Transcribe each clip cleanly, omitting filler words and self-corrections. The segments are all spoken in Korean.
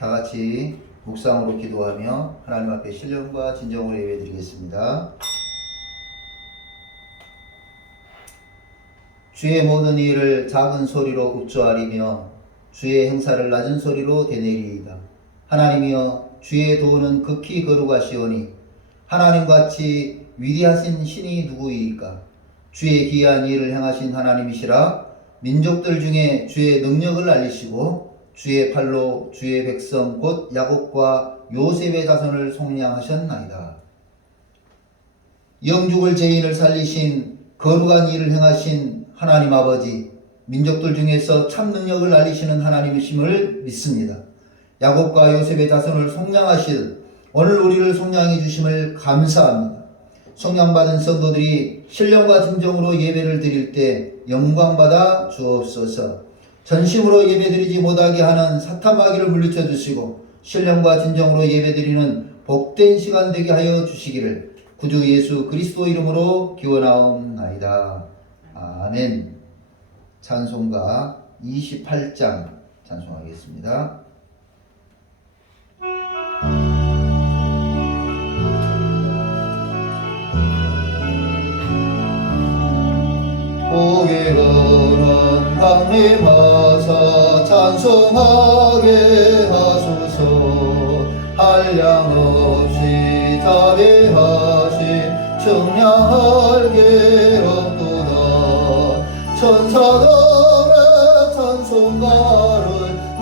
다 같이 묵상으로 기도하며 하나님 앞에 신령과 진정으로 예배드리겠습니다. 주의 모든 일을 작은 소리로 읍조하리며 주의 행사를 낮은 소리로 되뇌리이다. 하나님이여, 주의 도는 극히 거룩하시오니 하나님같이 위대하신 신이 누구이까? 주의 기이한 일을 행하신 하나님이시라. 민족들 중에 주의 능력을 알리시고 주의 팔로 주의 백성 곧 야곱과 요셉의 자손을 속량하셨나이다. 영죽을 죄인을 살리신 거룩한 일을 행하신 하나님 아버지, 민족들 중에서 참 능력을 알리시는 하나님이심을 믿습니다. 야곱과 요셉의 자손을 속량하실 오늘 우리를 속량해 주심을 감사합니다. 속량받은 성도들이 신령과 진정으로 예배를 드릴 때 영광받아 주옵소서. 전심으로 예배드리지 못하게 하는 사탄마귀를 물리쳐 주시고 신령과 진정으로 예배드리는 복된 시간 되게 하여 주시기를 구주 예수 그리스도 이름으로 기원하옵나이다. 아멘. 찬송가 28장 찬송하겠습니다. 복에 거는 강림하사 찬송하게 하소서. 한량없이 자비하신 청량할 게 없도다. 천사들의 찬송가를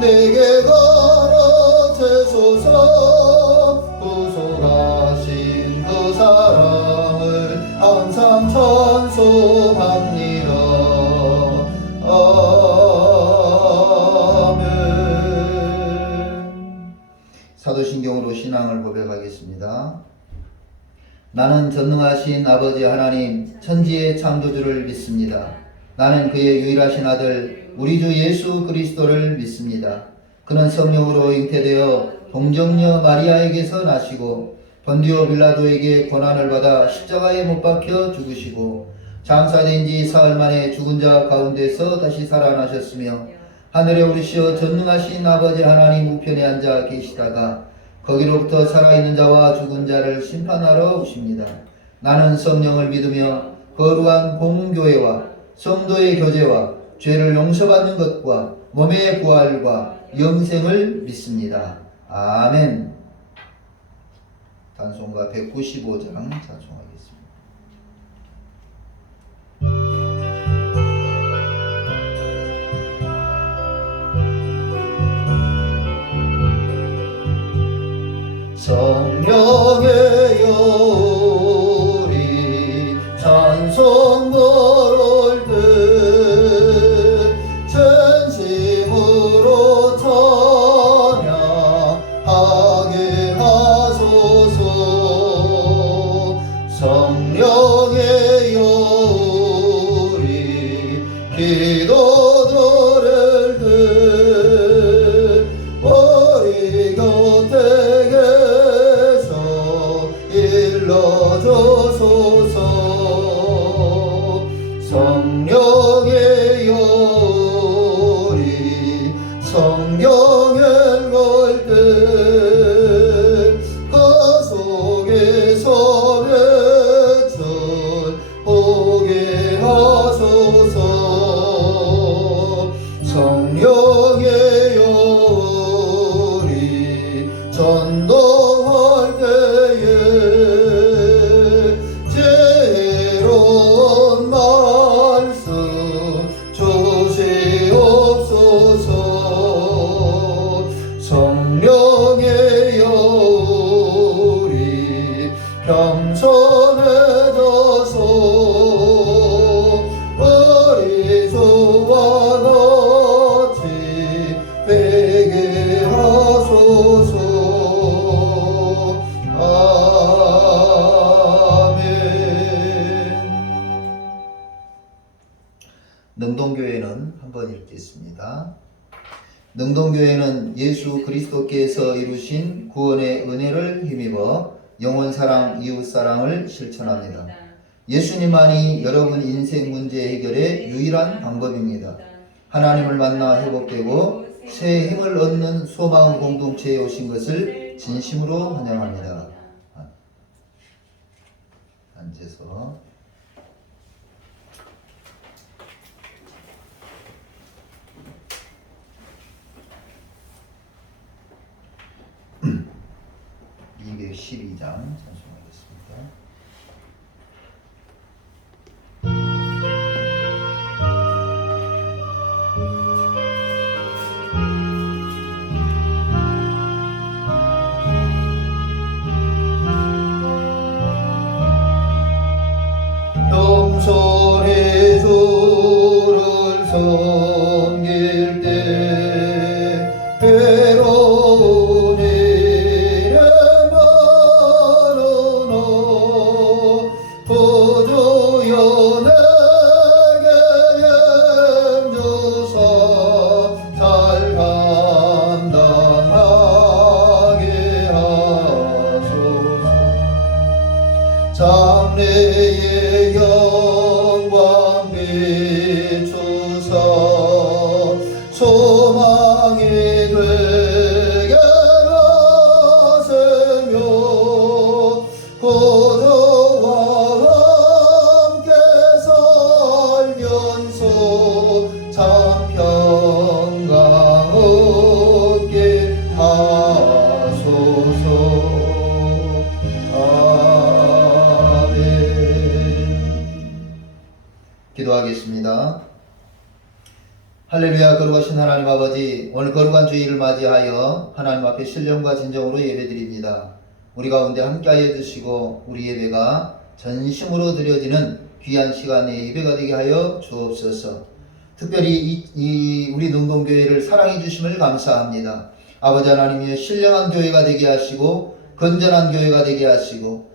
내게 가르치소서. 구속하신 그 사랑을 항상 찬송합니다. 아멘. 사도신경으로 신앙을 고백하겠습니다. 나는 전능하신 아버지 하나님 천지의 창조주를 믿습니다. 나는 그의 유일하신 아들 우리 주 예수 그리스도를 믿습니다. 그는 성령으로 잉태되어 동정녀 마리아에게서 나시고 본디오 빌라도에게 고난을 받아 십자가에 못 박혀 죽으시고 장사된 지 사흘 만에 죽은 자 가운데서 다시 살아나셨으며 하늘에 오르시어 전능하신 아버지 하나님 우편에 앉아 계시다가 거기로부터 살아있는 자와 죽은 자를 심판하러 오십니다. 나는 성령을 믿으며 거룩한 공교회와 성도의 교제와 죄를 용서받는 것과 몸의 부활과 영생을 믿습니다. 아멘. 단송가 195장 찬송하겠습니다. 성령의 요리 찬송 부를 듯 전심으로 찬양하게 하소서. 성령의 요리 기도들을 듯 우리 곁에 일러주소서. 성령의 요리 성경을 걸 듯 그 속에서 외쳐 보게 하소서. 성령의 요리 전도할 때에 지혜로운 말씀 주시옵소서. 성령의 요리 겸손해져서 우리 주와 같이 되게 하소서. 능동교회는 한번 읽겠습니다. 능동교회는 예수 그리스도께서 이루신 구원의 은혜를 힘입어 영원사랑, 이웃사랑을 실천합니다. 예수님만이 여러분 인생 문제 해결의 유일한 방법입니다. 하나님을 만나 회복되고 새 힘을 얻는 소망 공동체에 오신 것을 진심으로 환영합니다. 앉아서 (212장) 찬송하겠습니다. 겸손히 주를 섬길 때 괴로운 일에 많으나 부주여 내게 힘주사 잘 감당하게 하소서. 장래의 영광 비추사 소망이 되게 하세며 구주와 함께 살면서 참 평강 얻게 하소서. 기도하겠습니다. 할렐루야. 거룩하신 하나님 아버지, 오늘 거룩한 주일을 맞이하여 하나님 앞에 신령과 진정으로 예배드립니다. 우리 가운데 함께하여 주시고 우리 예배가 전심으로 드려지는 귀한 시간의 예배가 되게 하여 주옵소서. 특별히 우리 능동교회를 사랑해 주심을 감사합니다. 아버지 하나님의 신령한 교회가 되게 하시고 건전한 교회가 되게 하시고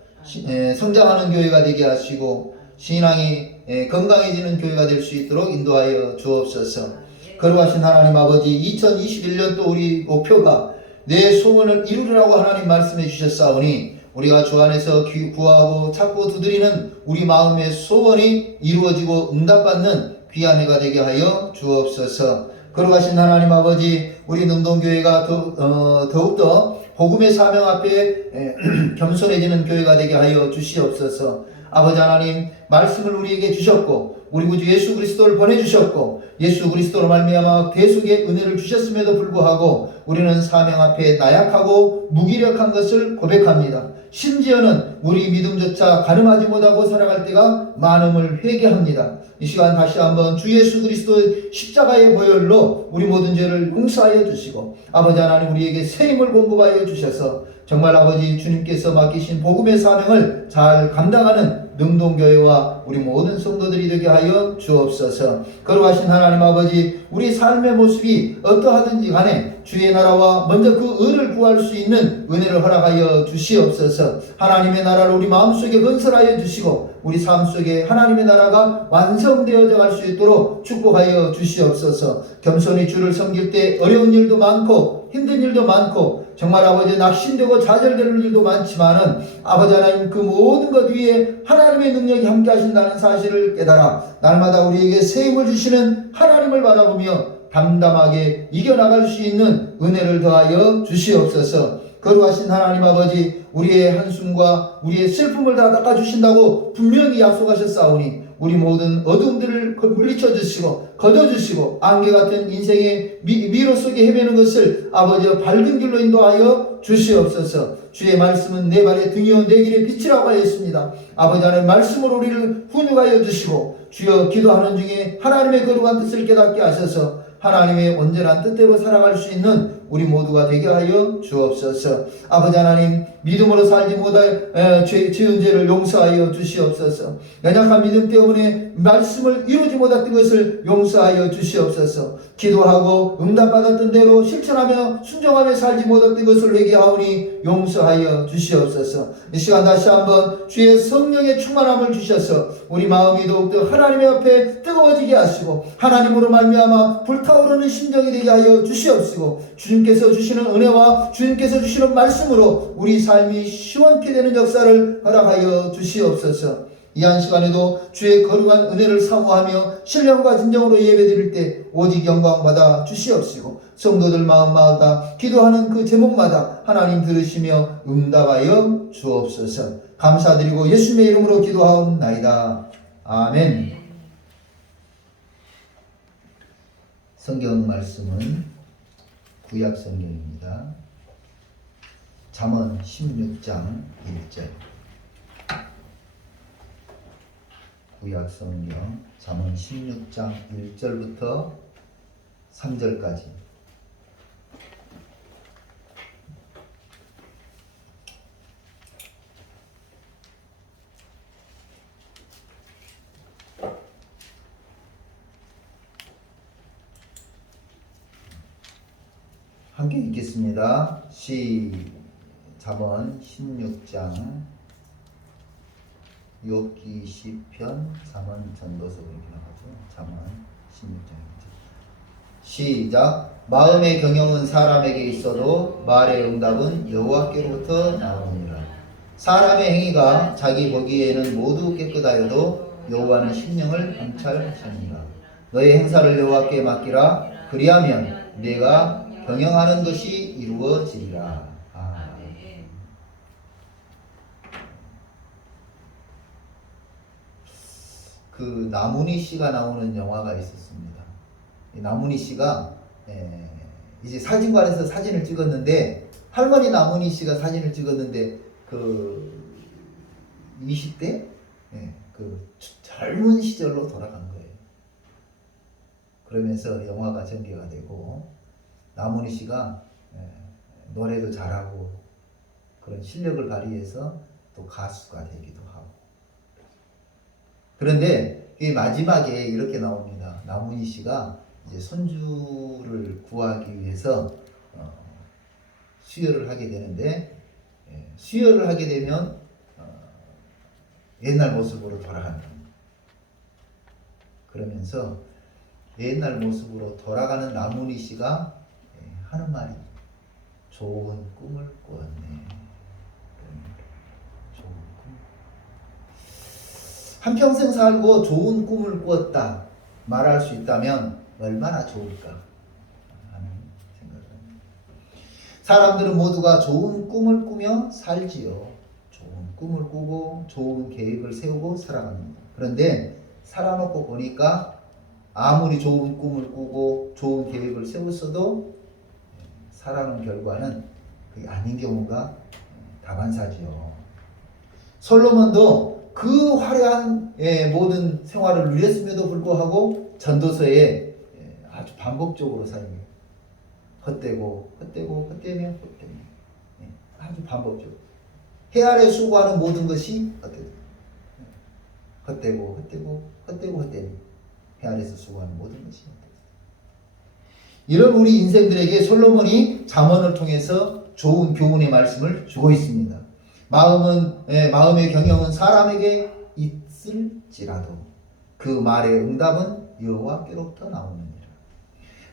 성장하는 교회가 되게 하시고 신앙이 건강해지는 교회가 될 수 있도록 인도하여 주옵소서. 거룩하신 하나님 아버지, 2021년도 우리 목표가 내 소원을 이루리라고 하나님 말씀해 주셨사오니 우리가 주 안에서 구하고 찾고 두드리는 우리 마음의 소원이 이루어지고 응답받는 귀한 해가 되게 하여 주옵소서. 거룩하신 하나님 아버지, 우리 능동교회가 더욱더 복음의 사명 앞에 겸손해지는 교회가 되게 하여 주시옵소서. 아버지 하나님, 말씀을 우리에게 주셨고 우리 구주 예수 그리스도를 보내주셨고 예수 그리스도로 말미암아 대속의 은혜를 주셨음에도 불구하고 우리는 사명 앞에 나약하고 무기력한 것을 고백합니다. 심지어는 우리 믿음조차 가늠하지 못하고 살아갈 때가 많음을 회개합니다. 이 시간 다시 한번 주 예수 그리스도의 십자가의 보혈로 우리 모든 죄를 용서하여 주시고 아버지 하나님, 우리에게 새 힘을 공급하여 주셔서 정말 아버지 주님께서 맡기신 복음의 사명을 잘 감당하는 능동교회와 우리 모든 성도들이 되게 하여 주옵소서. 거룩하신 하나님 아버지, 우리 삶의 모습이 어떠하든지 간에 주의 나라와 먼저 그 의를 구할 수 있는 은혜를 허락하여 주시옵소서. 하나님의 나라를 우리 마음속에 건설하여 주시고 우리 삶 속에 하나님의 나라가 완성되어져 갈 수 있도록 축복하여 주시옵소서. 겸손히 주를 섬길 때 어려운 일도 많고 힘든 일도 많고 정말 아버지 낙심되고 좌절되는 일도 많지만은 아버지 하나님, 그 모든 것 위에 하나님의 능력이 함께 하신다는 사실을 깨달아 날마다 우리에게 새 힘을 주시는 하나님을 바라보며 담담하게 이겨나갈 수 있는 은혜를 더하여 주시옵소서. 거룩하신 하나님 아버지, 우리의 한숨과 우리의 슬픔을 다 닦아주신다고 분명히 약속하셨사오니 우리 모든 어둠들을 물리쳐 주시고 거둬 주시고 안개 같은 인생의 미로 속에 헤매는 것을 아버지여 밝은 길로 인도하여 주시옵소서. 주의 말씀은 내 발의 등이요 내 길의 빛이라고 하였습니다. 아버지 하나님, 말씀으로 우리를 훈육하여 주시고 주여 기도하는 중에 하나님의 거룩한 뜻을 깨닫게 하셔서 하나님의 온전한 뜻대로 살아갈 수 있는 우리 모두가 되게 하여 주옵소서. 아버지 하나님, 믿음으로 살지 못할 지은 죄를 용서하여 주시옵소서. 연약한 믿음 때문에 말씀을 이루지 못했던 것을 용서하여 주시옵소서. 기도하고 응답받았던 대로 실천하며 순종하며 살지 못했던 것을 회개하오니 용서하여 주시옵소서. 이 시간 다시 한번 주의 성령의 충만함을 주셔서 우리 마음이 더욱더 하나님의 앞에 뜨거워지게 하시고 하나님으로 말미암아 불타오르는 심정이 되게 하여 주시옵시고 주님께서 주시는 은혜와 주님께서 주시는 말씀으로 우리 삶이 시원케 되는 역사를 허락하여 주시옵소서. 이 한 시간에도 주의 거룩한 은혜를 사모하며 신령과 진정으로 예배드릴 때 오직 영광받아 주시옵시고 성도들 마음마다 기도하는 그 제목마다 하나님 들으시며 응답하여 주옵소서. 감사드리고 예수님의 이름으로 기도하옵나이다. 아멘. 성경 말씀은 구약 성경입니다. 잠언 16장 1절. 구약 성경 잠언 16장 1절부터 3절까지. 함께 읽겠습니다. 잠언 16장 욥기 시편 잠언 전도서 이렇게 나가죠. 잠언 16장이죠. 시작. 마음의 경영은 사람에게 있어도 말의 응답은 여호와께로부터 나오니라. 사람의 행위가 자기 보기에는 모두 깨끗하여도 여호와는 심령을 감찰하시니라. 너의 행사를 여호와께 맡기라. 그리하면 내가 경영하는 것이 이루어지리라. 그 나문희 씨가 나오는 영화가 있었습니다. 나문희 씨가 이제 사진관에서 사진을 찍었는데, 할머니 나문희 씨가 사진을 찍었는데 그 20대 그 젊은 시절로 돌아간 거예요. 그러면서 영화가 전개가 되고 나문희 씨가 노래도 잘하고 그런 실력을 발휘해서 또 가수가 되기도 하고. 그런데 이 마지막에 이렇게 나옵니다. 나문희 씨가 이제 손주를 구하기 위해서 수혈을 하게 되는데, 수혈을 하게 되면 옛날 모습으로 돌아간다. 그러면서 옛날 모습으로 돌아가는 나문희 씨가 하는 말이 좋은 꿈을 꾸었네. 좋은 꿈. 한평생 살고 좋은 꿈을 꾸었다 말할 수 있다면 얼마나 좋을까 하는 생각을 합니다. 사람들은 모두가 좋은 꿈을 꾸며 살지요. 좋은 꿈을 꾸고 좋은 계획을 세우고 살아갑니다. 그런데 살아놓고 보니까 아무리 좋은 꿈을 꾸고 좋은 계획을 세웠어도 살아놓은 결과는 그게 아닌 경우가 다반사지요. 솔로몬도 그 화려한 모든 생활을 누렸음에도 불구하고 전도서에 아주 반복적으로 사용해요. 헛되고 헛되고 헛되며 헛되며, 아주 반복적으로 해 아래 수고하는 모든 것이 헛되고 헛되고 헛되고 헛되고 헛되며, 해 아래서 수고하는 모든 것이 헛되고. 이런 우리 인생들에게 솔로몬이 잠언을 통해서 좋은 교훈의 말씀을 주고 있습니다. 마음의 경영은 사람에게 있을지라도 그 말의 응답은 여호와께로부터 나오느니라.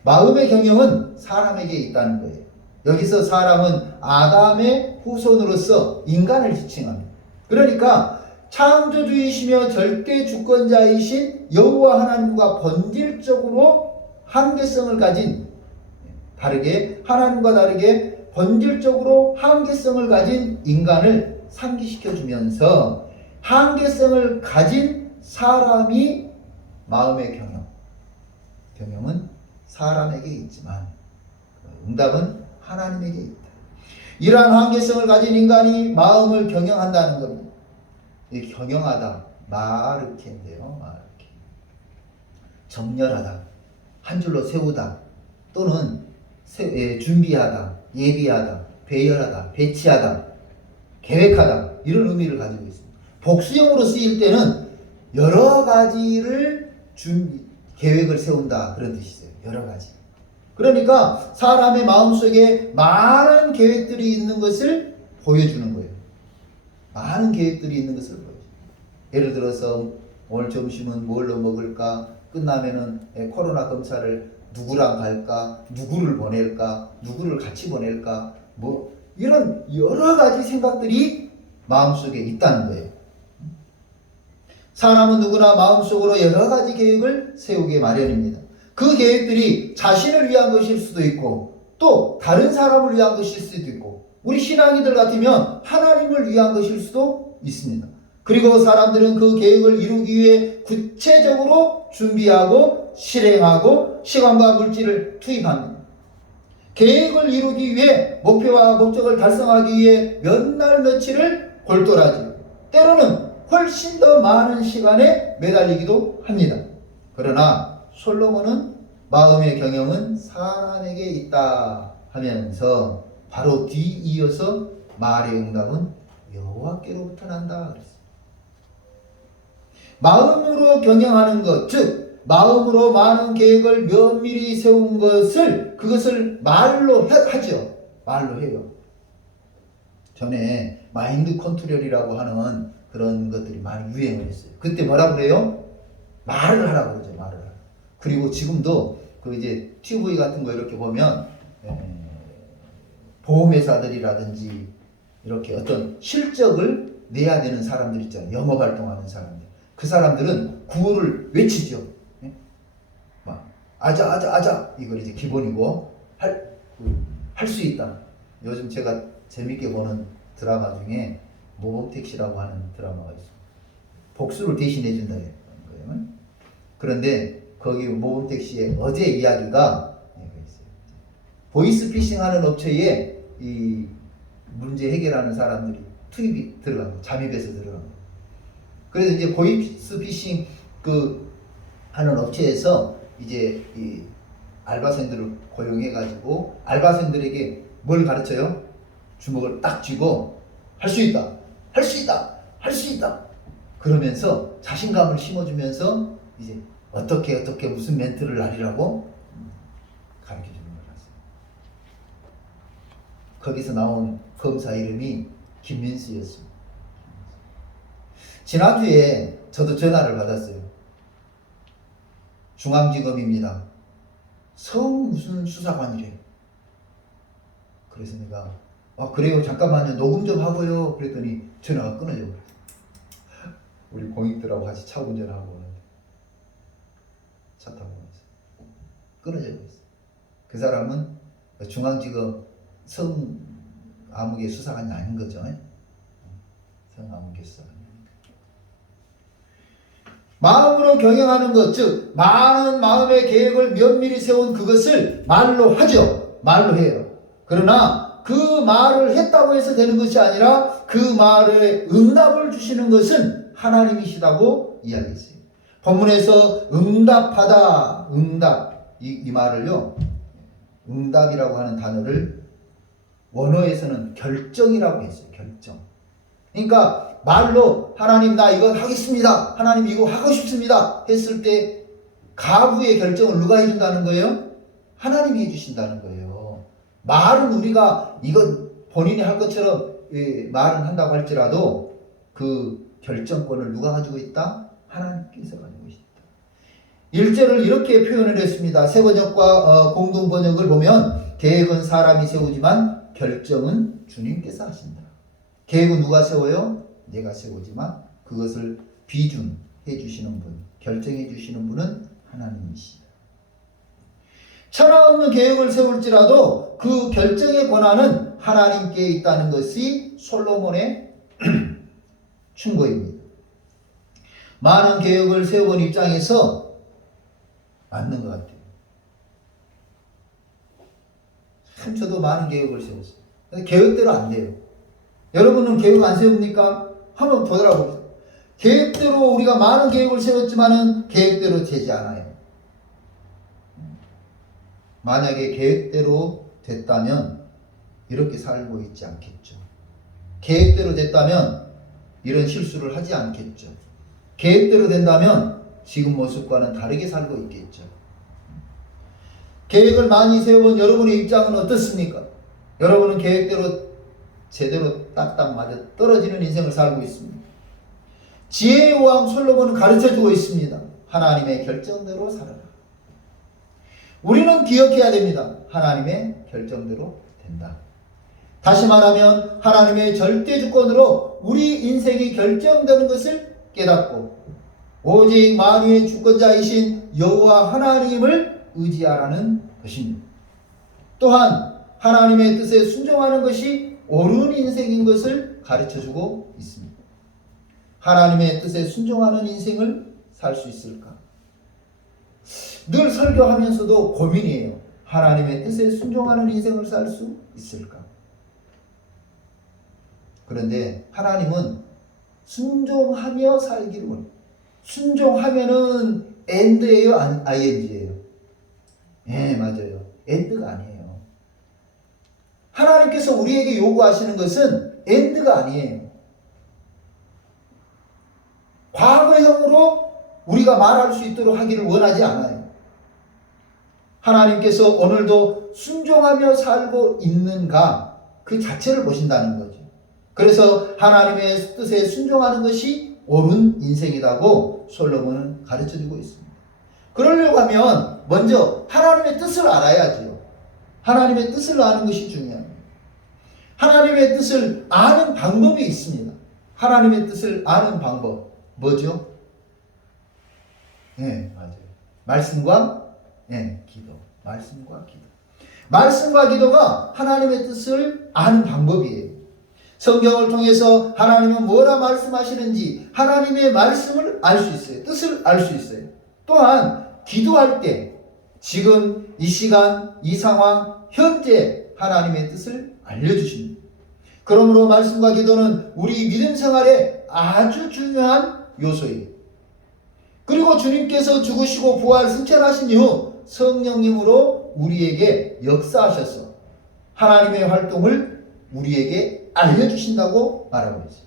마음의 경영은 사람에게 있다는 거예요. 여기서 사람은 아담의 후손으로서 인간을 지칭합니다. 그러니까 창조주이시며 절대 주권자이신 여호와 하나님과 본질적으로 한계성을 가진, 하나님과 다르게 본질적으로 한계성을 가진 인간을 상기시켜주면서 한계성을 가진 사람이 마음의 경영은 사람에게 있지만 응답은 하나님에게 있다. 이러한 한계성을 가진 인간이 마음을 경영한다는 겁니다. 이 경영하다, 마르케인데요. 마르케. 정렬하다, 한 줄로 세우다, 또는 준비하다, 예비하다, 배열하다, 배치하다, 계획하다, 이런 의미를 가지고 있습니다. 복수형으로 쓰일 때는 여러 가지를 계획을 세운다, 그런 뜻이 있어요. 여러 가지. 그러니까 사람의 마음속에 많은 계획들이 있는 것을 보여주는 거예요. 많은 계획들이 있는 것을 보여줘요. 예를 들어서 오늘 점심은 뭘로 먹을까? 끝나면은 코로나 검사를 누구랑 갈까? 누구를 보낼까? 누구를 같이 보낼까? 뭐 이런 여러 가지 생각들이 마음속에 있다는 거예요. 사람은 누구나 마음속으로 여러 가지 계획을 세우게 마련입니다. 그 계획들이 자신을 위한 것일 수도 있고 또 다른 사람을 위한 것일 수도 있고 우리 신앙인들 같으면 하나님을 위한 것일 수도 있습니다. 그리고 사람들은 그 계획을 이루기 위해 구체적으로 준비하고 실행하고 시간과 물질을 투입합니다. 계획을 이루기 위해 목표와 목적을 달성하기 위해 몇 날 며칠을 골똘하지 때로는 훨씬 더 많은 시간에 매달리기도 합니다. 그러나 솔로몬은 마음의 경영은 사람에게 있다 하면서 바로 뒤이어서 말의 응답은 여호와께로부터 난다 그랬어요. 마음으로 경영하는 것, 즉 마음으로 많은 계획을 면밀히 세운 그것을 말로 하죠. 말로 해요. 전에 마인드 컨트롤이라고 하는 그런 것들이 많이 유행을 했어요. 그때 뭐라 그래요? 말을 하라고 그러죠. 말을 하라. 그리고 지금도 그 이제 TV 같은 거 이렇게 보면 보험회사들이라든지 이렇게 어떤 실적을 내야 되는 사람들 있잖아요. 영업 활동하는 사람들. 그 사람들은 구호를 외치죠. 막 아자 이걸 이제 기본이고 할 수 있다. 요즘 제가 재밌게 보는 드라마 중에 모범택시라고 하는 드라마가 있어요. 복수를 대신해 준다는 거예요. 그런데 거기 모범택시의 어제 이야기가 있어요. 보이스피싱하는 업체에 이 문제 해결하는 사람들이 투입이 들어가고 잠입해서 들어가고. 그래서 이제 보이스피싱 하는 업체에서 이제 이 알바생들을 고용해가지고 알바생들에게 뭘 가르쳐요? 주먹을 딱 쥐고 할 수 있다, 할 수 있다, 할 수 있다. 그러면서 자신감을 심어주면서 이제 어떻게 무슨 멘트를 날리라고 가르쳐주는 거였어요. 거기서 나온 검사 이름이 김민수였습니다. 지난주에 저도 전화를 받았어요. 중앙지검입니다. 무슨 수사관이래요. 그래서 내가 그래요, 잠깐만요, 녹음 좀 하고요. 그랬더니 전화가 끊어져 버렸어요. 우리 공익들하고 같이 차 운전하고 오는데 차 타고 오면서 끊어져 버렸어요. 그 사람은 중앙지검 성아무개 수사관이 아닌 거죠. 성아무개 수사관. 마음으로 경영하는 것, 즉 많은 마음의 계획을 면밀히 세운 그것을 말로 하죠. 말로 해요. 그러나 그 말을 했다고 해서 되는 것이 아니라 그 말에 응답을 주시는 것은 하나님이시다고 이야기했어요. 본문에서 응답하다, 응답 이 말을요, 응답이라고 하는 단어를 원어에서는 결정이라고 했어요. 결정. 그러니까 말로 하나님 나 이거 하겠습니다. 하나님 이거 하고 싶습니다. 했을 때 가부의 결정을 누가 해준다는 거예요? 하나님이 해주신다는 거예요. 말은 우리가 이거 본인이 할 것처럼 말은 한다고 할지라도 그 결정권을 누가 가지고 있다? 하나님께서 가지고 있다. 1절을 이렇게 표현을 했습니다. 새번역과 공동번역을 보면 계획은 사람이 세우지만 결정은 주님께서 하신다. 계획은 누가 세워요? 내가 세우지만 그것을 비준해 주시는 분, 결정해 주시는 분은 하나님이시다. 천하없는 계획을 세울지라도 그 결정의 권한은 하나님께 있다는 것이 솔로몬의 충고입니다. 많은 계획을 세워본 입장에서 맞는 것 같아요. 참 저도 많은 계획을 세웠어요. 근데 계획대로 안 돼요. 여러분은 계획 안 세웁니까? 한번 보더라고요. 계획대로 우리가 많은 계획을 세웠지만은 계획대로 되지 않아요. 만약에 계획대로 됐다면 이렇게 살고 있지 않겠죠. 계획대로 됐다면 이런 실수를 하지 않겠죠. 계획대로 된다면 지금 모습과는 다르게 살고 있겠죠. 계획을 많이 세워본 여러분의 입장은 어떻습니까? 여러분은 계획대로 제대로 딱딱 맞아 떨어지는 인생을 살고 있습니다. 지혜의 왕 솔로몬은 가르쳐주고 있습니다. 하나님의 결정대로 살아라. 우리는 기억해야 됩니다. 하나님의 결정대로 된다. 다시 말하면 하나님의 절대 주권으로 우리 인생이 결정되는 것을 깨닫고 오직 만유의 주권자이신 여호와 하나님을 의지하라는 것입니다. 또한 하나님의 뜻에 순종하는 것이 옳은 인생인 것을 가르쳐주고 있습니다. 하나님의 뜻에 순종하는 인생을 살 수 있을까? 늘 설교하면서도 고민이에요. 하나님의 뜻에 순종하는 인생을 살 수 있을까? 그런데 하나님은 순종하며 살기를 원해요. 순종하면은 end예요, ing예요? 네, 맞아요. end가 아니에요. 하나님께서 우리에게 요구하시는 것은 end가 아니에요. 과거형으로 우리가 말할 수 있도록 하기를 원하지 않아요. 하나님께서 오늘도 순종하며 살고 있는가 그 자체를 보신다는 거죠. 그래서 하나님의 뜻에 순종하는 것이 옳은 인생이라고 솔로몬은 가르쳐주고 있습니다. 그러려고 하면 먼저 하나님의 뜻을 알아야지요. 하나님의 뜻을 아는 것이 중요합니다. 하나님의 뜻을 아는 방법이 있습니다. 하나님의 뜻을 아는 방법 뭐죠? 네, 맞아요. 말씀과 기도. 말씀과 기도. 말씀과 기도가 하나님의 뜻을 아는 방법이에요. 성경을 통해서 하나님은 뭐라 말씀하시는지 하나님의 말씀을 알 수 있어요. 뜻을 알 수 있어요. 또한 기도할 때 지금 이 시간, 이 상황, 현재 하나님의 뜻을 알려주십니다. 그러므로 말씀과 기도는 우리 믿음 생활에 아주 중요한 요소예요. 그리고 주님께서 죽으시고 부활 승천하신 이후 성령님으로 우리에게 역사하셔서 하나님의 활동을 우리에게 알려주신다고 말하고 있어요.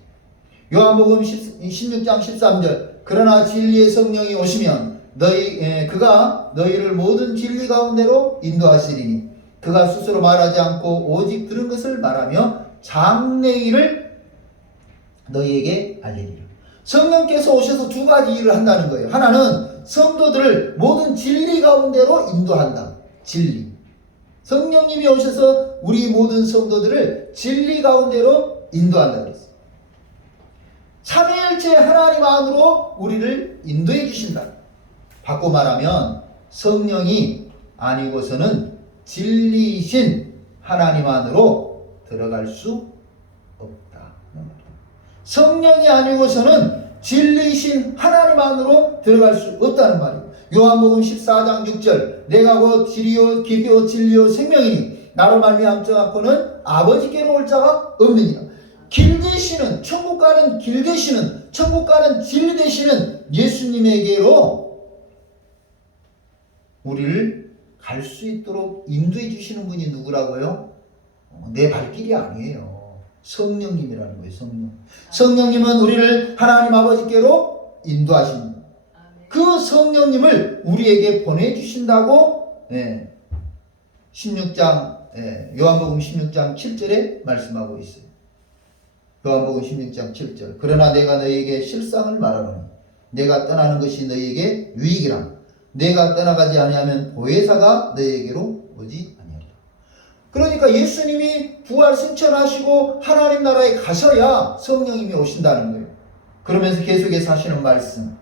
요한복음 16장 13절 그러나 진리의 성령이 오시면 그가 너희를 모든 진리 가운데로 인도하시리니 그가 스스로 말하지 않고 오직 들은 것을 말하며 장래일을 너희에게 알리리라. 성령께서 오셔서 두 가지 일을 한다는 거예요. 하나는 성도들을 모든 진리 가운데로 인도한다. 진리. 성령님이 오셔서 우리 모든 성도들을 진리 가운데로 인도한다 그랬어요. 삼위일체 하나님 안으로 우리를 인도해 주신다. 바꿔 말하면 성령이 아니고서는 진리이신 하나님 안으로 들어갈 수 없다. 성령이 아니고서는 진리이신 하나님 안으로 들어갈 수 없다는 말이에요. 요한복음 14장 6절 내가 곧 길이요 진리요 생명이니 나로 말미암지 않고는 아버지께로 올 자가 없느니라. 길 되시는 천국 가는 길 되시는 천국 가는 진리 되시는 예수님에게로 우리를 갈 수 있도록 인도해 주시는 분이 누구라고요? 내 발길이 아니에요. 성령님이라는 거예요. 성령님은 우리를 하나님 아버지께로 인도하십니다. 그 성령님을 우리에게 보내주신다고 16장 요한복음 16장 7절에 말씀하고 있어요. 요한복음 16장 7절 그러나 내가 너희에게 실상을 말하노니 내가 떠나는 것이 너희에게 유익이라. 내가 떠나가지 아니하면 보혜사가 너희에게로 오지 아니하리라. 그러니까 예수님이 부활 승천하시고 하나님 나라에 가셔야 성령님이 오신다는 거예요. 그러면서 계속해서 하시는 말씀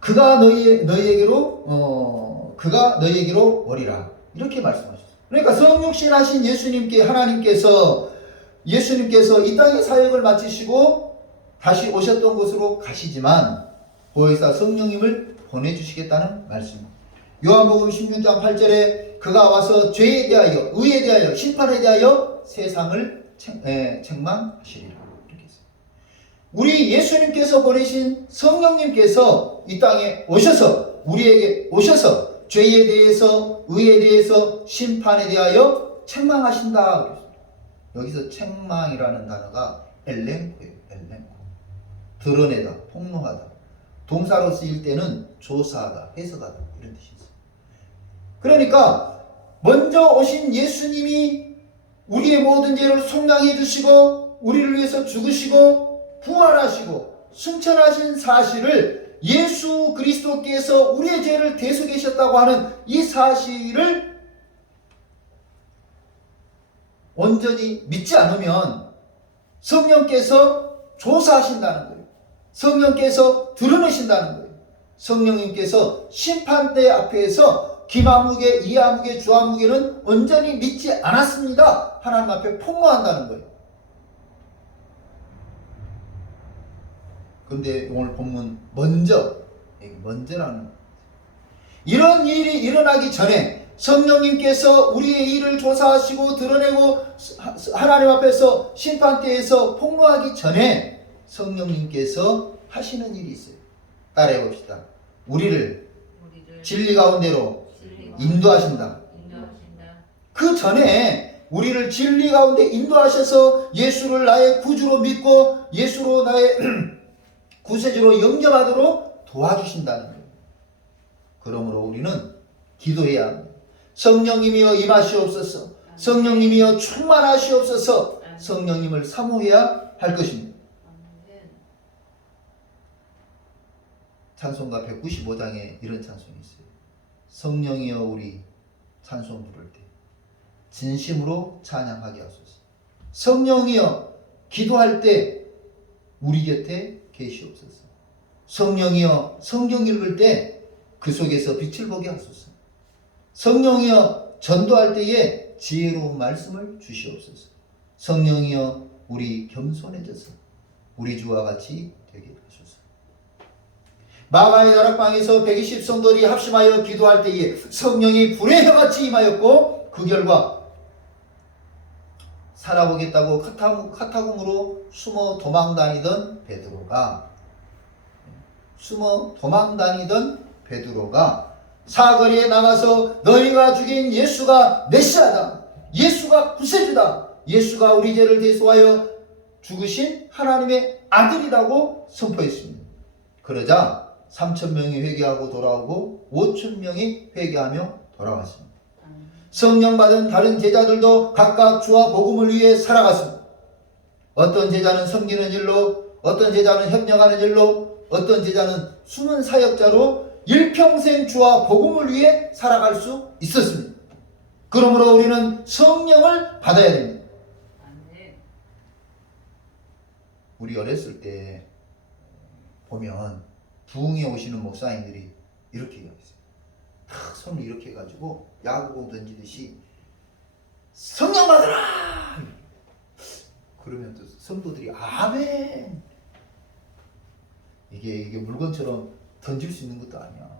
그가 너희에게로 오리라 이렇게 말씀하셨어요. 그러니까 성육신 하신 하나님께서 이 땅의 사역을 마치시고 다시 오셨던 곳으로 가시지만 보혜사 성령님을 보내주시겠다는 말씀입니다. 요한복음 16장 8절에 그가 와서 죄에 대하여 의에 대하여 심판에 대하여 세상을 책망하시리라. 우리 예수님께서 보내신 성령님께서 이 땅에 오셔서 우리에게 오셔서 죄에 대해서 의에 대해서 심판에 대하여 책망하신다. 여기서 책망이라는 단어가 엘렌코예요. 엘렌코. 드러내다, 폭로하다. 동사로 쓰일 때는 조사하다, 해석하다 이런 뜻이 있어요. 그러니까 먼저 오신 예수님이 우리의 모든 죄를 속량해 주시고 우리를 위해서 죽으시고 부활하시고 승천하신 사실을 예수 그리스도께서 우리의 죄를 대속하셨다고 하는 이 사실을 온전히 믿지 않으면 성령께서 조사하신다는 거예요. 성령께서 드러내신다는 거예요. 성령님께서 심판대 앞에서 김아무개, 이아무개, 주아무개는 온전히 믿지 않았습니다. 하나님 앞에 폭로한다는 거예요. 그런데 오늘 본문 먼저라는 거예요. 이런 일이 일어나기 전에 성령님께서 우리의 일을 조사하시고 드러내고 하나님 앞에서 심판대에서 폭로하기 전에 성령님께서 하시는 일이 있어요. 따라해 봅시다. 우리를 진리 가운데로 인도하신다. 그 전에 우리를 진리 가운데 인도하셔서 예수를 나의 구주로 믿고 예수로 나의 구세주로 영접하도록 도와주신다는 거예요. 그러므로 우리는 기도해야 합니다. 성령님이여 임하시옵소서. 성령님이여 충만하시옵소서. 성령님을 사모해야 할 것입니다. 찬송가 195장에 이런 찬송이 있어요. 성령이여 우리 찬송 부를 때 진심으로 찬양하게 하소서. 성령이여 기도할 때 우리 곁에 계시옵소서. 성령이여 성경 읽을 때 그 속에서 빛을 보게 하소서. 성령이여 전도할 때에 지혜로운 말씀을 주시옵소서. 성령이여 우리 겸손해져서 우리 주와 같이 되게 하소서. 마가의 다락방에서 120 성도들이 합심하여 기도할 때에 성령이 불의 혀같이 임하였고 그 결과 살아보겠다고 카타콤으로 숨어 도망다니던 베드로가 사거리에 나가서 너희가 죽인 예수가 메시아다. 예수가 구세주다. 예수가 우리 죄를 대속하여 죽으신 하나님의 아들이라고 선포했습니다. 그러자 3,000명이 회개하고 돌아오고 5,000명이 회개하며 돌아갔습니다. 성령 받은 다른 제자들도 각각 주와 복음을 위해 살아갔습니다. 어떤 제자는 섬기는 일로, 어떤 제자는 협력하는 일로, 어떤 제자는 숨은 사역자로 일평생 주와 복음을 위해 살아갈 수 있었습니다. 그러므로 우리는 성령을 받아야 됩니다. 우리 어렸을 때 보면 부흥에 오시는 목사님들이 이렇게 얘기했어요. 탁 손을 이렇게 해가지고 야구공 던지듯이 성령 받으라! 그러면 또 성도들이 아멘! 이게 물건처럼 던질 수 있는 것도 아니야.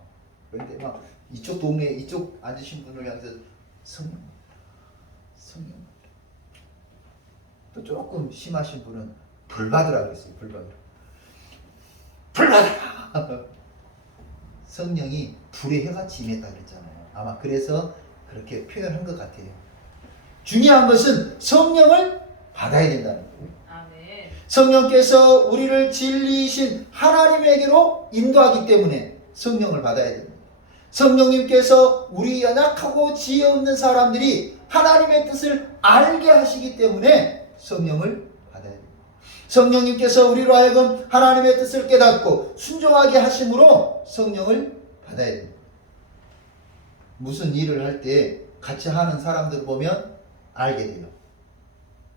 그런데 막 이쪽 동네 이쪽 앉으신 분을 향해서 성령 또 조금 심하신 분은 불 받으라 그랬어요. 불 받으라. 성령이 불의 혀같이 임했다 그랬잖아요. 아마 그래서 그렇게 표현한 것 같아요. 중요한 것은 성령을 받아야 된다는 거예요. 성령께서 우리를 진리이신 하나님에게로 인도하기 때문에 성령을 받아야 됩니다. 성령님께서 우리 연약하고 지혜 없는 사람들이 하나님의 뜻을 알게 하시기 때문에 성령을 받아야 됩니다. 성령님께서 우리로 하여금 하나님의 뜻을 깨닫고 순종하게 하심으로 성령을 받아야 됩니다. 무슨 일을 할 때 같이 하는 사람들 보면 알게 돼요.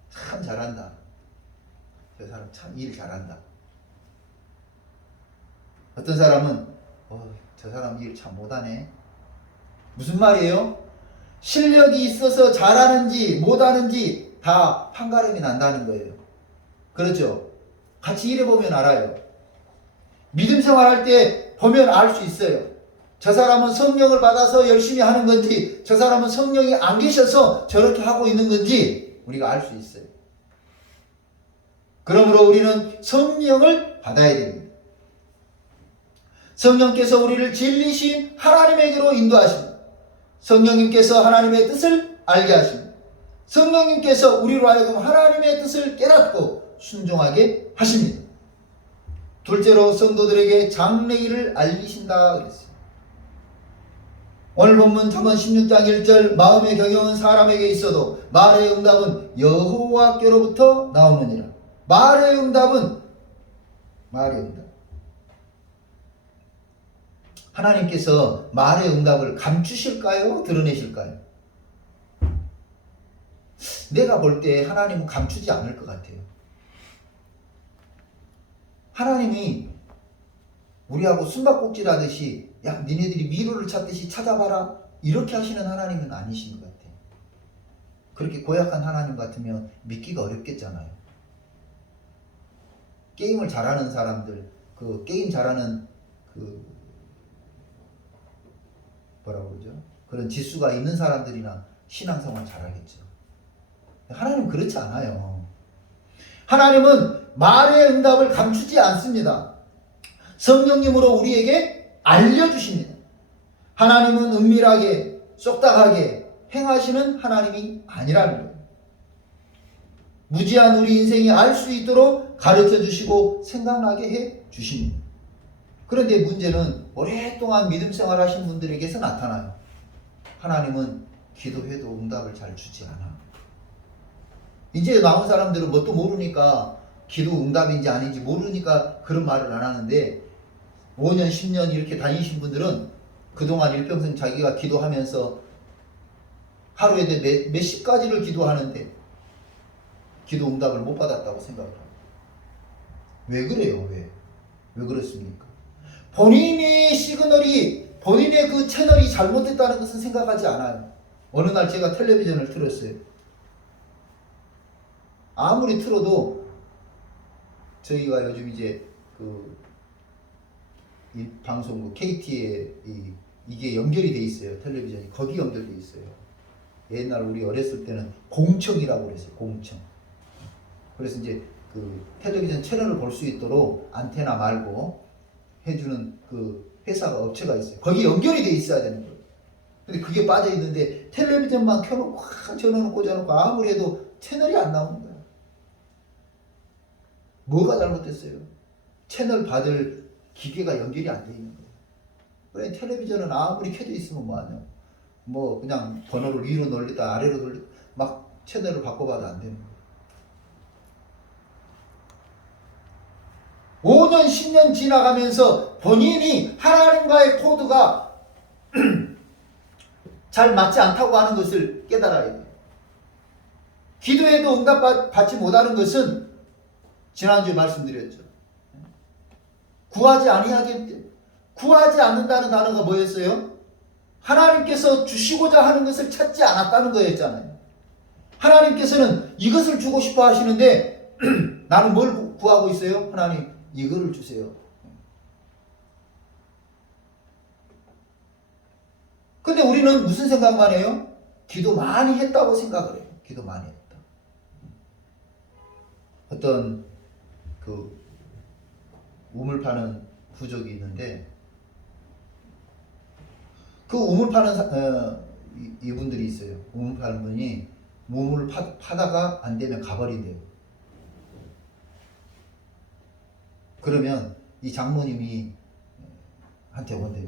참 잘한다. 저 사람 참 일 잘한다. 어떤 사람은 저 사람 일 참 못하네. 무슨 말이에요? 실력이 있어서 잘하는지 못하는지 다 판가름이 난다는 거예요. 그렇죠? 같이 일해보면 알아요. 믿음 생활할 때 보면 알 수 있어요. 저 사람은 성령을 받아서 열심히 하는 건지 저 사람은 성령이 안 계셔서 저렇게 하고 있는 건지 우리가 알 수 있어요. 그러므로 우리는 성령을 받아야 됩니다. 성령께서 우리를 진리신 하나님에게로 인도하십니다. 성령님께서 하나님의 뜻을 알게 하십니다. 성령님께서 우리로 하여금 하나님의 뜻을 깨닫고 순종하게 하십니다. 둘째로 성도들에게 장래일을 알리신다 그랬어요. 오늘 본문 잠언 16장 1절 마음의 경영은 사람에게 있어도 말의 응답은 여호와께로부터 나오느니라. 말의 응답은 하나님께서 말의 응답을 감추실까요? 드러내실까요? 내가 볼 때 하나님은 감추지 않을 것 같아요. 하나님이 우리하고 숨바꼭질 하듯이 야 니네들이 미로를 찾듯이 찾아봐라 이렇게 하시는 하나님은 아니신 것 같아요. 그렇게 고약한 하나님 같으면 믿기가 어렵겠잖아요. 게임을 잘하는 사람들, 그 게임 잘하는 그 뭐라고 그러죠? 그런 지수가 있는 사람들이나 신앙생활 잘하겠죠. 하나님은 그렇지 않아요. 하나님은 말의 응답을 감추지 않습니다. 성령님으로 우리에게 알려주십니다. 하나님은 은밀하게 쏙닥하게 행하시는 하나님이 아니라는 거예요. 무지한 우리 인생이 알 수 있도록 가르쳐 주시고 생각나게 해 주십니다. 그런데 문제는 오랫동안 믿음 생활하신 분들에게서 나타나요. 하나님은 기도해도 응답을 잘 주지 않아. 이제 나온 사람들은 뭣도 모르니까 기도 응답인지 아닌지 모르니까 그런 말을 안 하는데 5년 10년 이렇게 다니신 분들은 그동안 일평생 자기가 기도하면서 하루에 몇십 가지를 기도하는데 기도 응답을 못 받았다고 생각을 합니다. 왜 그래요? 왜 그렇습니까? 본인의 시그널이 본인의 그 채널이 잘못됐다는 것은 생각하지 않아요. 어느 날 제가 텔레비전을 틀었어요. 아무리 틀어도 저희가 요즘 이제 이 방송국 KT에 이게 연결이 돼 있어요. 텔레비전이 거기 연결돼 있어요. 옛날 우리 어렸을 때는 공청이라고 그랬어요. 공청. 그래서 이제 그 텔레비전 채널을 볼 수 있도록 안테나 말고 해주는 그 회사가 업체가 있어요. 거기 연결이 돼 있어야 되는 거예요. 근데 그게 빠져 있는데 텔레비전만 켜놓고 확 전원을 꽂아놓고 아무리 해도 채널이 안 나오는 거예요. 뭐가 잘못됐어요? 채널 받을 기계가 연결이 안 돼 있는 거예요. 그래 텔레비전은 아무리 켜져 있으면 뭐하냐? 뭐 그냥 번호를 위로 돌리다 아래로 돌리다 막 채널을 바꿔봐도 안 되는 거예요. 5년 10년 지나가면서 본인이 하나님과의 코드가 잘 맞지 않다고 하는 것을 깨달아야 돼요. 기도해도 응답받지 못하는 것은 지난주에 말씀드렸죠. 구하지 않는다는 단어가 뭐였어요? 하나님께서 주시고자 하는 것을 찾지 않았다는 거였잖아요. 하나님께서는 이것을 주고 싶어 하시는데 나는 뭘 구하고 있어요? 하나님 이거를 주세요. 근데 우리는 무슨 생각만 해요? 기도 많이 했다고 생각을 해요. 기도 많이 했다. 어떤 그 우물 파는 부족이 있는데 그 우물 파는 이분들이 있어요. 우물 파는 분이 우물을 파다가 안 되면 가버린대요. 그러면 이 장모님이 한테 온대요.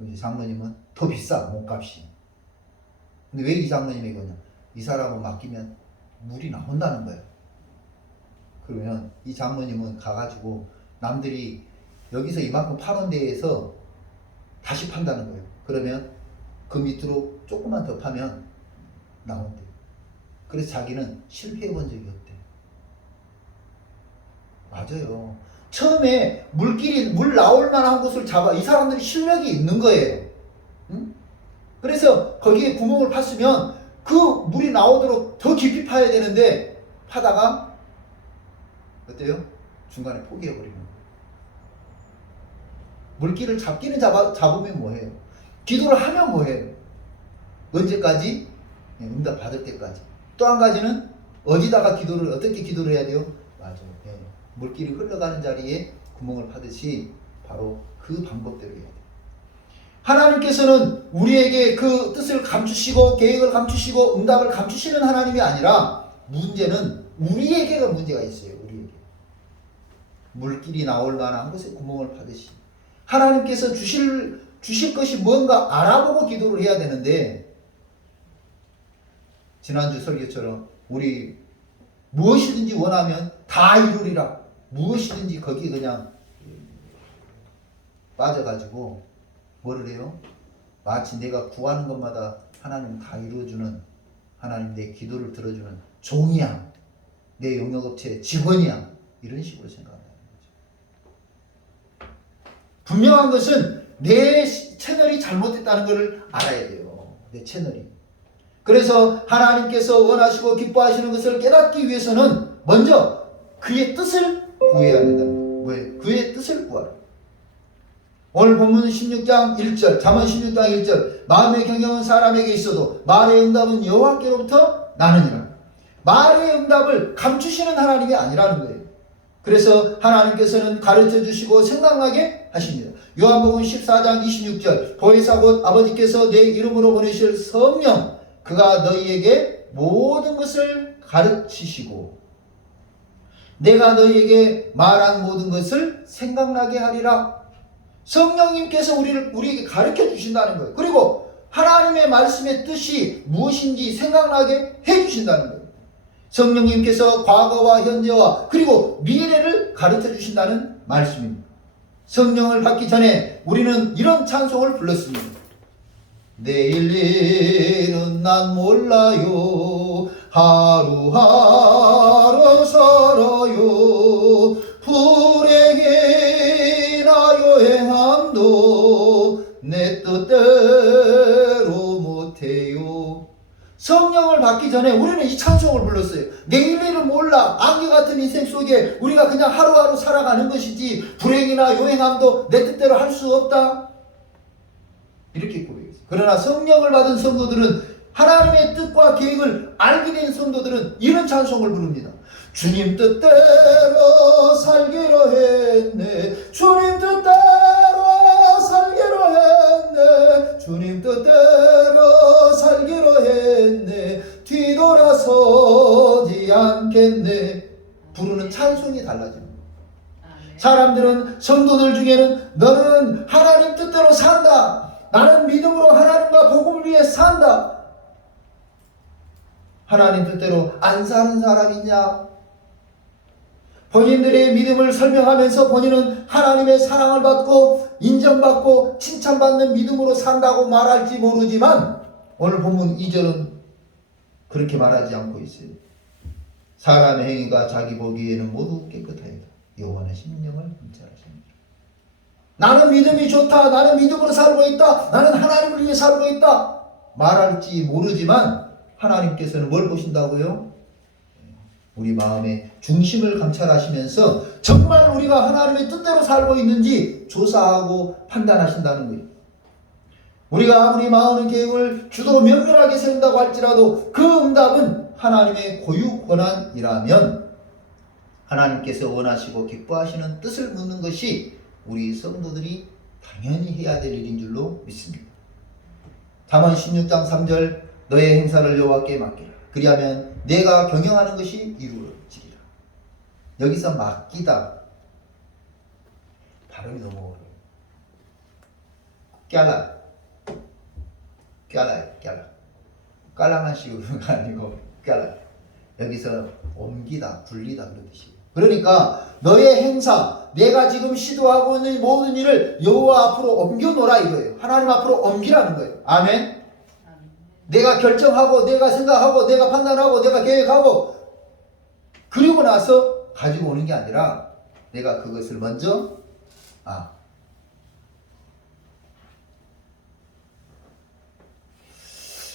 이제 장모님은 더 비싸 몸값이. 근데 왜 이 장모님에게 오냐? 이 사람은 맡기면 물이 나온다는 거예요. 그러면 이 장모님은 가가지고 남들이 여기서 이만큼 파는 데에서 다시 판다는 거예요. 그러면 그 밑으로 조금만 더 파면 나온대요. 그래서 자기는 실패해 본 적이 없대. 맞아요. 처음에 물 나올 만한 곳을 잡아. 이 사람들이 실력이 있는 거예요. 응? 그래서 거기에 구멍을 팠으면 그 물이 나오도록 더 깊이 파야 되는데 파다가 어때요? 중간에 포기해버리는 거예요. 물기를 잡기는 잡으면 뭐해요? 기도를 하면 뭐해요? 언제까지? 응답 받을 때까지. 또 한 가지는 어디다가 어떻게 기도를 해야 돼요? 맞아요. 물길이 흘러가는 자리에 구멍을 파듯이 바로 그 방법대로 해야 돼요. 하나님께서는 우리에게 그 뜻을 감추시고 계획을 감추시고 응답을 감추시는 하나님이 아니라 문제는 우리에게가 문제가 있어요. 우리에게. 물길이 나올 만한 곳에 구멍을 파듯이 하나님께서 주실 것이 뭔가 알아보고 기도를 해야 되는데 지난주 설교처럼 우리 무엇이든지 원하면 다 이루리라. 무엇이든지 거기에 그냥 빠져가지고 뭐를 해요? 마치 내가 구하는 것마다 하나님 다 이루어주는 하나님 내 기도를 들어주는 종이야. 내 용역업체 직원이야. 이런 식으로 생각한다는 거죠. 분명한 것은 내 채널이 잘못됐다는 것을 알아야 돼요. 내 채널이. 그래서 하나님께서 원하시고 기뻐하시는 것을 깨닫기 위해서는 먼저 그의 뜻을 구해야 된다는 거예요. 왜? 그의 뜻을 구하라. 오늘 본문 16장 1절, 잠언 16장 1절, 마음의 경영은 사람에게 있어도 말의 응답은 여호와께로부터 나느니라. 말의 응답을 감추시는 하나님이 아니라는 거예요. 그래서 하나님께서는 가르쳐 주시고 생각나게 하십니다. 요한복음 14장 26절, 보혜사 곧 아버지께서 내 이름으로 보내실 성령, 그가 너희에게 모든 것을 가르치시고 내가 너희에게 말한 모든 것을 생각나게 하리라. 성령님께서 우리에게 가르쳐 주신다는 거예요. 그리고 하나님의 말씀의 뜻이 무엇인지 생각나게 해 주신다는 거예요. 성령님께서 과거와 현재와 그리고 미래를 가르쳐 주신다는 말씀입니다. 성령을 받기 전에 우리는 이런 찬송을 불렀습니다. 내일 일은 난 몰라요. 하루하루 살아요. 불행이나 여행함도 내 뜻대로 못해요. 성령을 받기 전에 우리는 이 찬송을 불렀어요. 내일 일을 몰라. 안개 같은 인생 속에 우리가 그냥 하루하루 살아가는 것이지 불행이나 요행함도 내 뜻대로 할 수 없다. 이렇게 고백했어요. 그러나 성령을 받은 성도들은 하나님의 뜻과 계획을 알게 된 성도들은 이런 찬송을 부릅니다. 주님 뜻대로 살기로 했네. 주님 뜻대로 살기로 했네. 주님 뜻대로 살기로 했네. 뒤돌아서지 않겠네. 부르는 찬송이 달라집니다. 사람들은 성도들 중에는 너는 하나님 뜻대로 산다. 나는 믿음으로 하나님과 복음을 위해 산다. 하나님 뜻대로 안 사는 사람 있냐? 본인들의 믿음을 설명하면서 본인은 하나님의 사랑을 받고 인정받고 칭찬받는 믿음으로 산다고 말할지 모르지만 오늘 본문 2절은 그렇게 말하지 않고 있어요. 사람의 행위가 자기 보기에는 모두 깨끗하다. 여호와는 심령을 검찰하십니다. 나는 믿음이 좋다. 나는 믿음으로 살고 있다. 나는 하나님을 위해 살고 있다. 말할지 모르지만 하나님께서는 뭘 보신다고요? 우리 마음의 중심을 감찰하시면서 정말 우리가 하나님의 뜻대로 살고 있는지 조사하고 판단하신다는 거예요. 우리가 아무리 마음의 계획을 주도 면밀하게 세운다고 할지라도 그 응답은 하나님의 고유 권한이라면 하나님께서 원하시고 기뻐하시는 뜻을 묻는 것이 우리 성도들이 당연히 해야 될 일인 줄로 믿습니다. 잠언 16장 3절, 너의 행사를 여호와께 맡기라. 그리하면 내가 경영하는 것이 이루어지리라. 여기서 맡기다 발음이 너무 어려워요. 깔라만 씌우는 거 아니고 깔라. 여기서 옮기다, 분리다 그런 뜻이에요. 그러니까 너의 행사, 내가 지금 시도하고 있는 모든 일을 여호와 앞으로 옮겨놓으라 이거예요. 하나님 앞으로 옮기라는 거예요. 아멘. 내가 결정하고 내가 생각하고 내가 판단하고 내가 계획하고 그리고 나서 가지고 오는 게 아니라 내가 그것을 먼저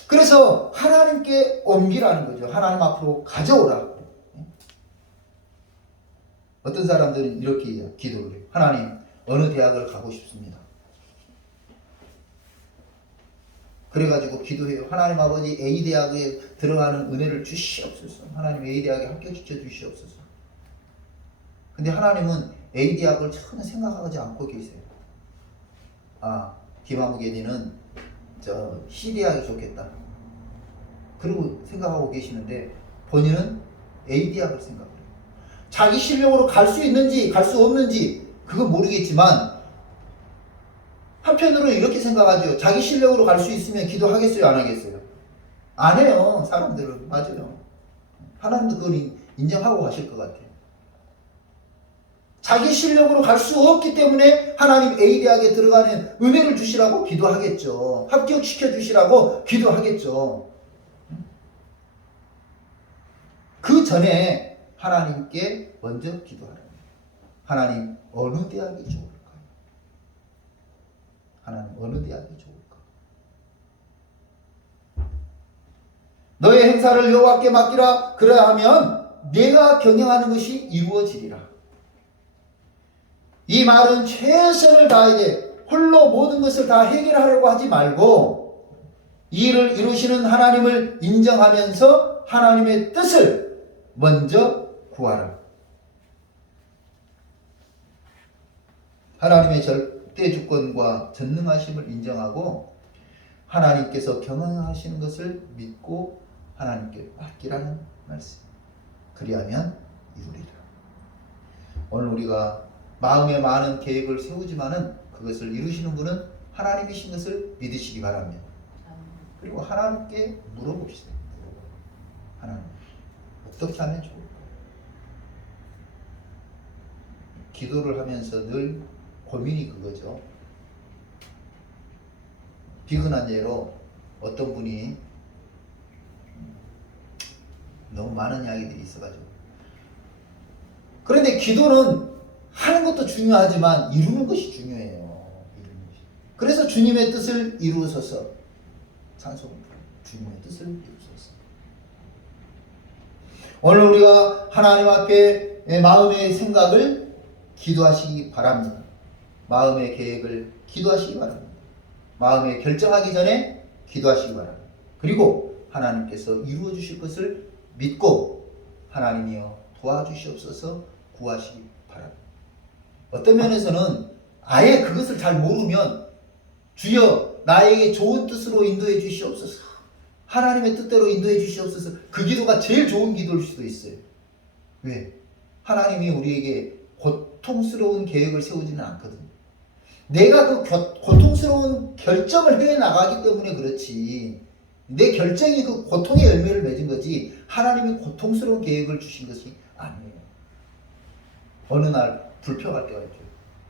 그래서 하나님께 옮기라는 거죠. 하나님 앞으로 가져오라. 어떤 사람들은 이렇게 기도를 해요. 하나님, 어느 대학을 가고 싶습니다. 그래가지고 기도해요. 하나님 아버지 A대학에 들어가는 은혜를 주시옵소서. 하나님 A대학에 합격시켜 주시옵소서. 근데 하나님은 A대학을 전혀 생각하지 않고 계세요. 김아무개니는 저 C대학이 좋겠다. 그리고 생각하고 계시는데 본인은 A대학을 생각해요. 자기 실력으로 갈 수 있는지 갈 수 없는지 그건 모르겠지만 한편으로는 이렇게 생각하죠. 자기 실력으로 갈 수 있으면 기도하겠어요? 안 하겠어요? 안 해요. 사람들은. 맞아요. 하나님도 그걸 인정하고 가실 것 같아요. 자기 실력으로 갈 수 없기 때문에 하나님 A대학에 들어가는 은혜를 주시라고 기도하겠죠. 합격시켜 주시라고 기도하겠죠. 그 전에 하나님께 먼저 기도하라. 하나님, 어느 대학이 좋을까요? 하나님 어느 대학이 좋을까? 너의 행사를 여호와께 맡기라. 그러하면 내가 경영하는 것이 이루어지리라. 이 말은 최선을 다하되 홀로 모든 것을 다 해결하려고 하지 말고 이 일을 이루시는 하나님을 인정하면서 하나님의 뜻을 먼저 구하라. 하나님의 절대 주권과 전능하심을 인정하고 하나님께서 경영하시는 것을 믿고 하나님께 맡기라는 말씀. 그리하면 이루리라. 오늘 우리가 마음에 많은 계획을 세우지만은 그것을 이루시는 분은 하나님이신 것을 믿으시기 바랍니다. 그리고 하나님께 물어봅시다. 하나님, 어떻게 하면 좋을까? 기도를 하면서 늘 고민이 그거죠. 비근한 예로 어떤 분이 너무 많은 이야기들이 있어가지고, 그런데 기도는 하는 것도 중요하지만 이루는 것이 중요해요. 그래서 주님의 뜻을 이루소서. 찬송합니다. 주님의 뜻을 이루소서. 오늘 우리가 하나님 앞에 마음의 생각을 기도하시기 바랍니다. 마음의 계획을 기도하시기 바랍니다. 마음에 결정하기 전에 기도하시기 바랍니다. 그리고 하나님께서 이루어 주실 것을 믿고 하나님이여 도와주시옵소서 구하시기 바랍니다. 어떤 면에서는 아예 그것을 잘 모르면 주여 나에게 좋은 뜻으로 인도해 주시옵소서, 하나님의 뜻대로 인도해 주시옵소서, 그 기도가 제일 좋은 기도일 수도 있어요. 왜? 하나님이 우리에게 고통스러운 계획을 세우지는 않거든요. 내가 그 고통스러운 결정을 해 나가기 때문에 그렇지, 내 결정이 그 고통의 열매를 맺은 거지 하나님이 고통스러운 계획을 주신 것이 아니에요. 어느 날 불평할 때가 있죠.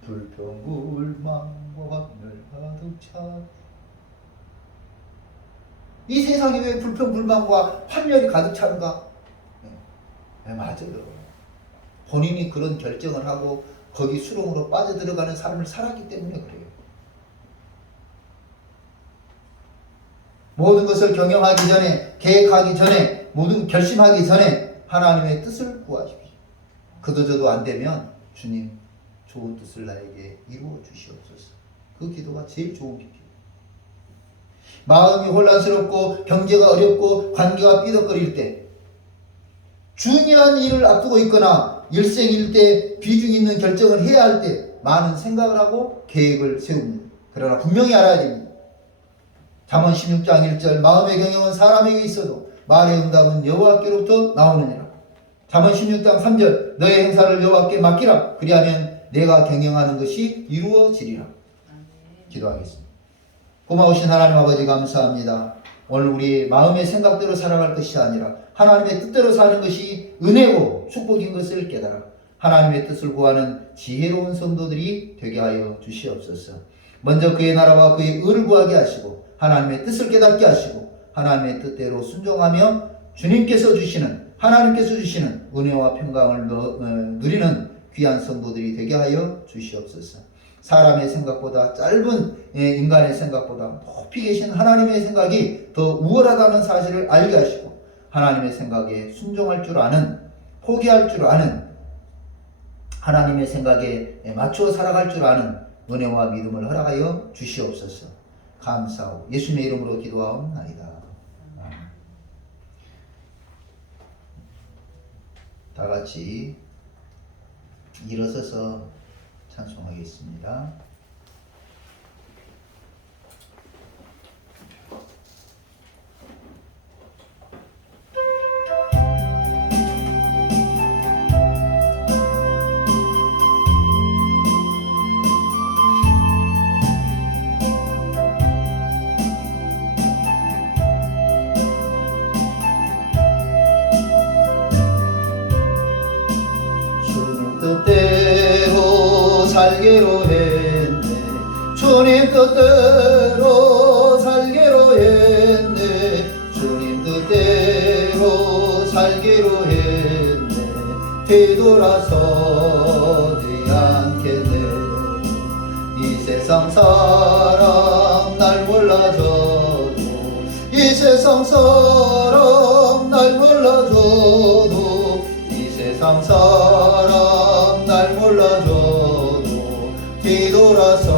불평불만과 하늘 가득 차. 이 세상에 왜 불평불만과 환멸이 가득 차는가? 네, 맞아요. 본인이 그런 결정을 하고 거기 수렁으로 빠져들어가는 삶을 살았기 때문에 그래요. 모든 것을 경영하기 전에, 계획하기 전에, 모든 결심하기 전에 하나님의 뜻을 구하십시오. 그도저도 안 되면 주님 좋은 뜻을 나에게 이루어 주시옵소서. 그 기도가 제일 좋은 기도. 마음이 혼란스럽고 경제가 어렵고 관계가 삐걱거릴 때, 중요한 일을 앞두고 있거나 일생일대 비중 있는 결정을 해야 할 때 많은 생각을 하고 계획을 세웁니다. 그러나 분명히 알아야 됩니다. 잠언 16장 1절 마음의 경영은 사람에게 있어도 말의 응답은 여호와께로부터 나오느니라. 잠언 16장 3절 너의 행사를 여호와께 맡기라. 그리하면 내가 경영하는 것이 이루어지리라. 기도하겠습니다. 고마우신 하나님 아버지 감사합니다. 오늘 우리 마음의 생각대로 살아갈 것이 아니라 하나님의 뜻대로 사는 것이 은혜고 축복인 것을 깨달아 하나님의 뜻을 구하는 지혜로운 성도들이 되게 하여 주시옵소서. 먼저 그의 나라와 그의 의를 구하게 하시고 하나님의 뜻을 깨닫게 하시고 하나님의 뜻대로 순종하며 하나님께서 주시는 은혜와 평강을 누리는 귀한 성도들이 되게 하여 주시옵소서. 사람의 생각보다 짧은 인간의 생각보다 높이 계신 하나님의 생각이 더 우월하다는 사실을 알게 하시고 하나님의 생각에 순종할 줄 아는, 포기할 줄 아는, 하나님의 생각에 맞추어 살아갈 줄 아는 은혜와 믿음을 허락하여 주시옵소서. 감사하고 예수님의 이름으로 기도하옵나이다. 다 같이 일어서서 찬송하겠습니다. 뜻대로 살기로 했네. 주님 뜻대로 살기로 했네. 주님 뜻대로 살기로 했네. 뒤돌아서지 않겠네. 이 세상 세상 사람 날 몰라줘도 이 세상 사람 날 몰라줘도 이 세상 사람 날 몰라줘도 뒤돌아서지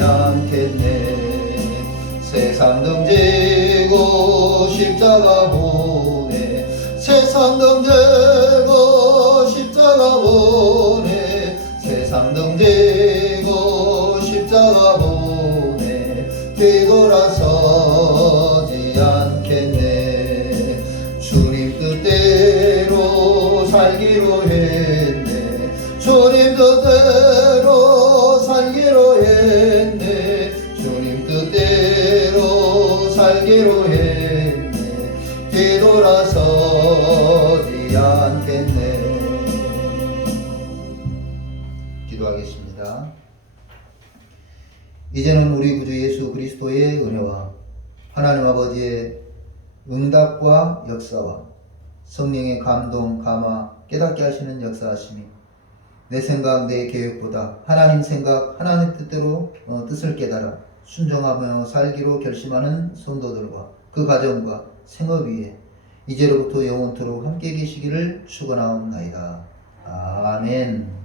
않겠네. 세상 등지고 십자가 보내 세상 등지고 십자가 보내 세상 등지고 십자가 보내 뒤돌아서지 않겠네. 주님 뜻대로 살기로 했네. 주님 뜻대로 살기로 했네. 주님 뜻대로 살기로 했네. 뒤돌아서지 않겠네. 기도하겠습니다. 이제는 우리 구주 예수 그리스도의 은혜와 하나님 아버지의 응답과 역사와 성령의 감동, 감화, 깨닫게 하시는 역사하심이 내 생각, 내 계획보다 하나님 생각, 하나님 뜻대로 뜻을 깨달아 순종하며 살기로 결심하는 성도들과 그 가정과 생업 위에 이제로부터 영원토록 함께 계시기를 축원하옵나이다. 아멘.